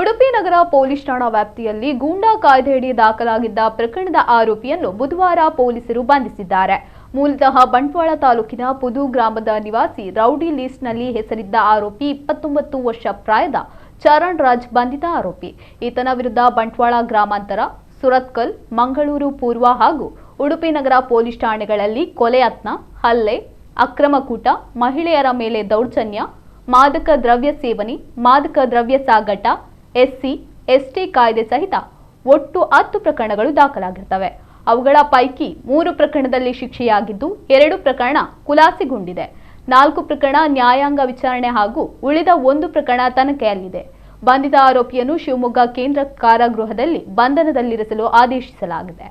ಉಡುಪಿ ನಗರ police ಠಾಣಾ ವ್ಯಾಪ್ತಿಯಲ್ಲಿ ಗೂಂಡಾ ಕಾಯ್ದೆಯಡಿ ದಾಖಲಾಗಿದ್ದ ಪ್ರಕರಣದ ಆರೋಪಿಯನ್ನು ಬುಧವಾರ ಪೊಲೀಸರು ಬಂಧಿಸಿದ್ದಾರೆ. ಮೂಲತಃ ಬಂಟ್ವಾಳ ತಾಲೂಕಿನ ಪುದು ಗ್ರಾಮದ ನಿವಾಸಿ, ರೌಡಿ ಲಿಸ್ಟ್ನಲ್ಲಿ ಹೆಸರಿದ್ದ ಆರೋಪಿ 29 ವರ್ಷ ಪ್ರಾಯದ ಚರಣ್ ರಾಜ್ ಬಂಧಿತ ಆರೋಪಿ. ಈತನ ವಿರುದ್ಧ ಬಂಟ್ವಾಳ ಗ್ರಾಮಾಂತರ, ಸುರತ್ಕಲ್, ಮಂಗಳೂರು ಪೂರ್ವ ಹಾಗೂ ಉಡುಪಿ ನಗರ ಪೊಲೀಸ್ ಠಾಣೆಗಳಲ್ಲಿ ಕೊಲೆ ಯತ್ನ, ಹಲ್ಲೆ, ಅಕ್ರಮ ಕೂಟ, ಮಹಿಳೆಯರ ಮೇಲೆ ದೌರ್ಜನ್ಯ, ಮಾದಕ ದ್ರವ್ಯ ಸೇವನೆ, ಮಾದಕ ದ್ರವ್ಯ ಸಾಗಾಟ, ಎಸ್ಸಿ, ಎಸ್ಟಿ ಕಾಯ್ದೆ ಸಹಿತ ಒಟ್ಟು 10 ಪ್ರಕರಣಗಳು ದಾಖಲಾಗಿರುತ್ತವೆ. ಅವುಗಳ ಪೈಕಿ 3 ಪ್ರಕರಣದಲ್ಲಿ ಶಿಕ್ಷೆಯಾಗಿದ್ದು 2 ಪ್ರಕರಣ ಖುಲಾಸೆಗೊಂಡಿದೆ. 4 ಪ್ರಕರಣ ನ್ಯಾಯಾಂಗ ವಿಚಾರಣೆ ಹಾಗೂ ಉಳಿದ 1 ಪ್ರಕರಣ ತನಿಖೆಯಲ್ಲಿದೆ. ಬಂಧಿತ ಆರೋಪಿಯನ್ನು ಶಿವಮೊಗ್ಗ ಕೇಂದ್ರ ಕಾರಾಗೃಹದಲ್ಲಿ ಬಂಧನದಲ್ಲಿರಿಸಲು ಆದೇಶಿಸಲಾಗಿದೆ.